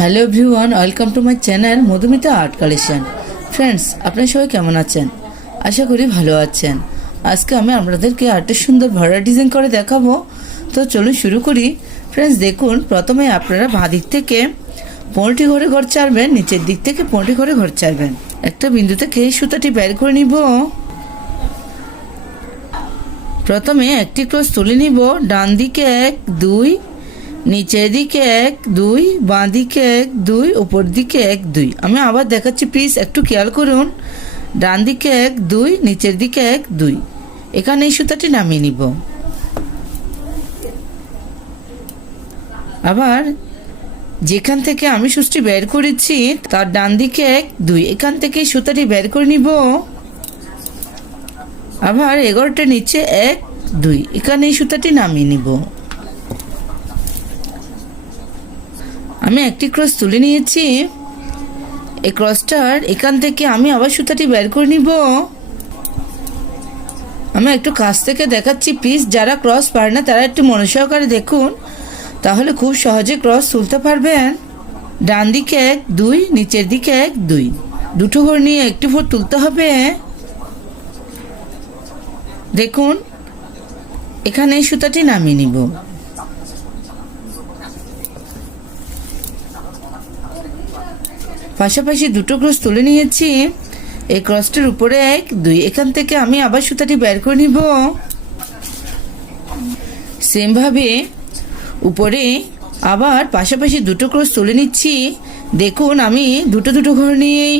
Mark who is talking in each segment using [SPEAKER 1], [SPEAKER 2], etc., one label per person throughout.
[SPEAKER 1] Hello everyone welcome to my channel Madhumita art collection friends আপনারা সবাই কেমন আছেন? আশা করি ভালো আছেন। আজকে আমি আপনাদেরকে আর্টের সুন্দর ভরা ডিজাইন করে দেখাবো। তো চলুন শুরু করি। ফ্রেন্ডস দেখুন, প্রথমে আপনারা বাঁ দিক থেকে পনেরোটি ঘরে ঘর চারবেন নিচের দিক থেকে পনেরোটি ঘরে ঘর চারবেন একটা বিন্দু থেকে সুতাটি বের করে নিব। প্রথমে একটি ক্রস তুলে নিব। ডান দিকে এক, দুই নিচের দিকে এক, দুই, বাঁ দিকে এক, দুই, উপর দিকে এক, দুই। আমি আবার দেখাচ্ছি প্লিজ একটু খেয়াল করুন। ডান দিকে এক, দুই, নিচের দিকে এক, দুই। এখানে এই সুতাটি নামিয়ে নিব। আবার যেখান থেকে আমি সুচটি বের করেছি, তার ডান দিকে এক, দুই। এখান থেকে সুতাটি বের করে নিব। আবার এগারোটা নিচে এক, দুই। এখানে এই সুতাটি নামিয়ে নিব। আমি একটি ক্রস তুলে নিয়েছি। এই ক্রসটার এখান থেকে আমি আবার সুতাটি বের করে নিব। আমি একটু কাছ থেকে দেখাচ্ছি প্লিজ যারা ক্রস পারে না, তারা একটু মনে সহকারে দেখুন। তাহলে খুব সহজে ক্রস তুলতে পারবেন। ডান দিকে এক, দুই, নিচের দিকে এক, দুই। দুটো ঘর নিয়ে একটি ফোর তুলতে হবে। দেখুন, এখানে সুতাটি নামিয়ে নিব। পাশাপাশি দুটো ক্রস তুলে নিয়েছি। এই ক্রসটার উপরে এক, দুই, এখান থেকে আমি আবার সুতাটি বের করে নিব। সেমভাবে উপরে আবার পাশাপাশি দুটো ক্রস তুলে নিচ্ছি। দেখুন, আমি দুটো দুটো ঘর নিয়েই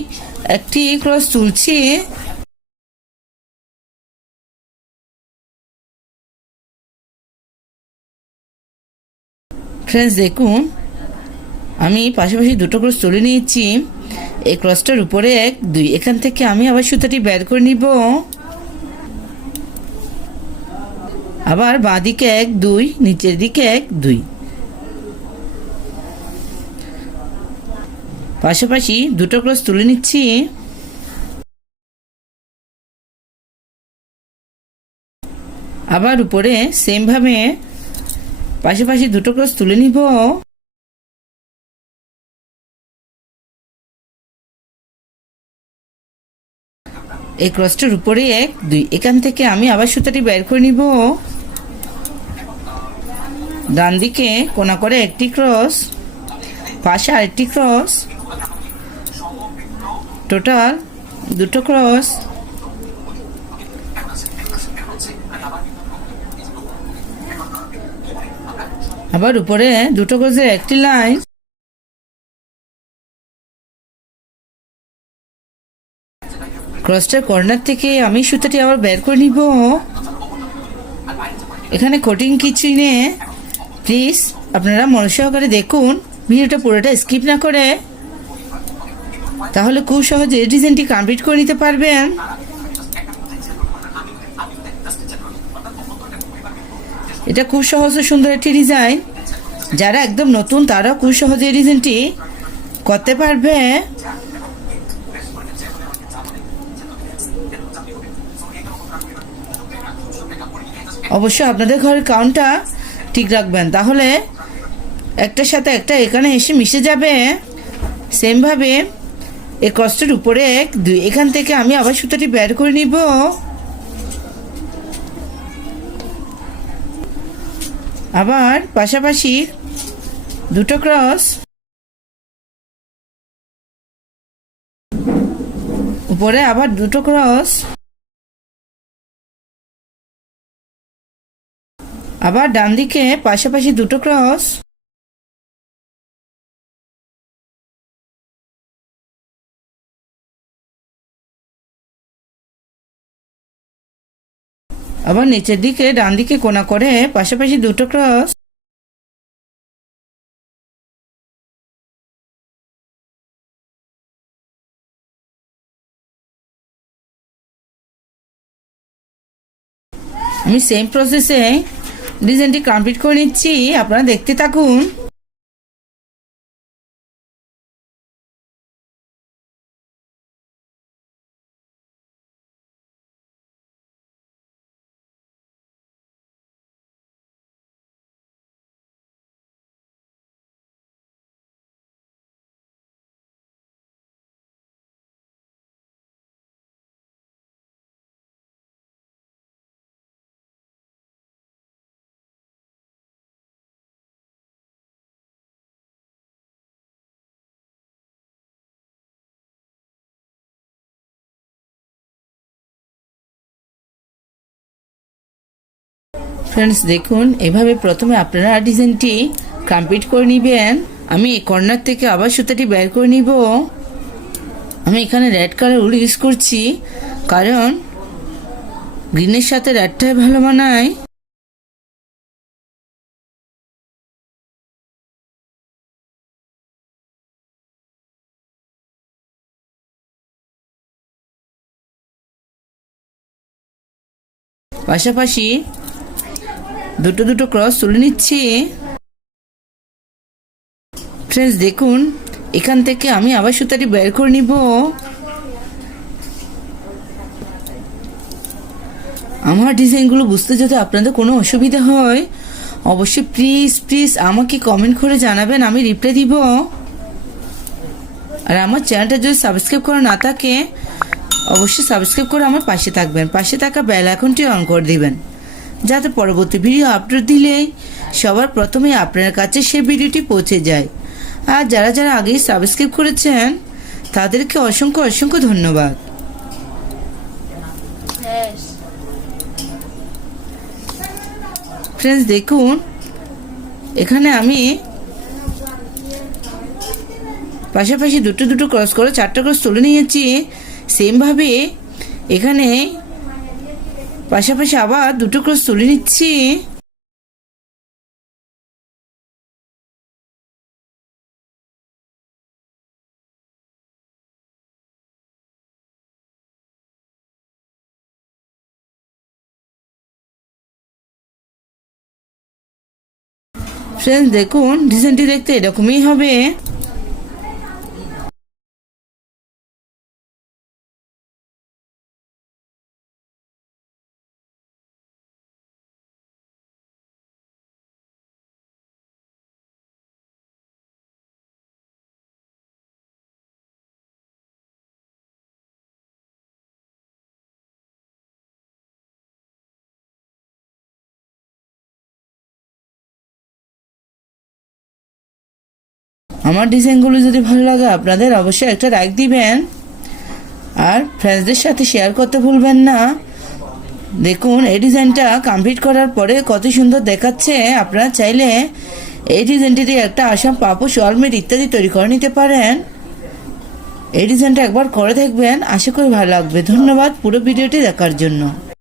[SPEAKER 1] একটি ক্রস তুলছি। ফ্রেন্ডস দেখুন আমি পাশাপাশি দুটো ক্রস তুলে নিয়েছি। এই ক্রসটার উপরে এক, দুই। এখান থেকে আমি আবার সুতাটি বের করে নিব। আবার বাঁ দিকে এক, দুই, নিচের দিকে এক, দুই। পাশাপাশি দুটো ক্রস তুলে নিচ্ছি। আবার উপরে সেমভাবে পাশাপাশি দুটো ক্রস তুলে নিব। এই ক্রসটার উপরে এক, দুই। এখান থেকে আমি আবার সুতাটি বের করে নিব। ডান দিকে কোনা করে একটি ক্রস, পাশে আরেকটি ক্রস। টোটাল দুটো ক্রস। আবার উপরে দুটো ক্রসের একটি লাইন। ক্রসটার কর্নার থেকে আমি সুতাটি আবার বের করে নিব। এখানে কোটিং কিছুই নেই প্লিজ আপনারা মন সহকারে দেখুন। ভিডিওটা পুরোটা স্কিপ না করে তাহলে খুব সহজে ডিজাইনটি কমপ্লিট করে নিতে পারবেন। এটা খুব সহজ ও সুন্দর একটি ডিজাইন যারা একদম নতুন, তারাও খুব সহজে ডিজাইনটি করতে পারবে। অবশ্যই আপনাদের ঘরের কাউন্টটা ঠিক রাখবেন। তাহলে একটার সাথে একটা এখানে এসে মিশে যাবে। সেমভাবে এই কষ্টের উপরে এক, দুই, এখান থেকে আমি আবার সুতাটি বের করে নিব। আবার পাশাপাশি দুটো ক্রস উপরে আবার দুটো ক্রস আবার ডান দিকে পাশাপাশি দুটো ক্রস আবার নিচের দিকে ডান দিকে কোনা করে পাশাপাশি দুটো ক্রস আমি সেম প্রসেসে ডিজাইনটি কমপ্লিট করে নিচ্ছি আপনারা দেখতে থাকুন। ফ্রেন্ডস দেখুন, এভাবে প্রথমে আপনারা ডিজাইনটি কমপ্লিট করে নেবেন। আমি কর্নার থেকে আবার সুতাটি বের করে নিব। আমি এখানে রেড কালার উল ইউজ করছি, কারণ গ্রিনের সাথে রেডটাই ভালো মানায়। পাশাপাশি দুটো দুটো ক্রস তুলে নিচ্ছি। ফ্রেন্ডস দেখুন, এখান থেকে আমি আবার সুতাটি বের করে নিব। আমার ডিজাইনগুলো বুঝতে যদি আপনাদের কোনো অসুবিধা হয়, অবশ্যই প্লিজ প্লিজ আমাকে কমেন্ট করে জানাবেন, আমি রিপ্লাই দিব। আর আমার চ্যানেলটা যদি সাবস্ক্রাইব করা না থাকে, অবশ্যই সাবস্ক্রাইব করে আমার পাশে থাকবেন। পাশে থাকা বেল আইকনটি অন করে দিবেন। যাতে পরবর্তী ভিডিও আপলোড দিলেই সবার প্রথমে আপনার কাছে সেই ভিডিওটি পৌঁছে যায়। আর যারা যারা আগেই সাবস্ক্রাইব করেছেন তাদেরকে অসংখ্য অসংখ্য ধন্যবাদ। ফ্রেন্ডস দেখুন এখানে আমি পাশাপাশি দুটো দুটো ক্রস করে চারটা ক্রস তুলে নিয়েছি। সেমভাবে এখানে পাশাপাশি আবার দুটো ক্রস তুলে নিচ্ছি। ফ্রেন্ডস দেখুন ডিজাইনটি দেখতে এরকমই হবে। আমার ডিজাইনগুলো যদি ভালো লাগে, আপনাদের অবশ্যই একটা লাইক দিবেন। আর ফ্রেন্ডসদের সাথে শেয়ার করতে ভুলবেন না। দেখুন, এই ডিজাইনটা কমপ্লিট করার পরে কত সুন্দর দেখাচ্ছে। আপনারা চাইলে এই ডিজাইনটি দিয়ে একটা আসাম পাপোশ ওয়ালমেট ইত্যাদি তৈরি করে নিতে পারেন। এই ডিজাইনটা একবার করে দেখবেন। আশা করি ভালো লাগবে। ধন্যবাদ পুরো ভিডিওটি দেখার জন্য।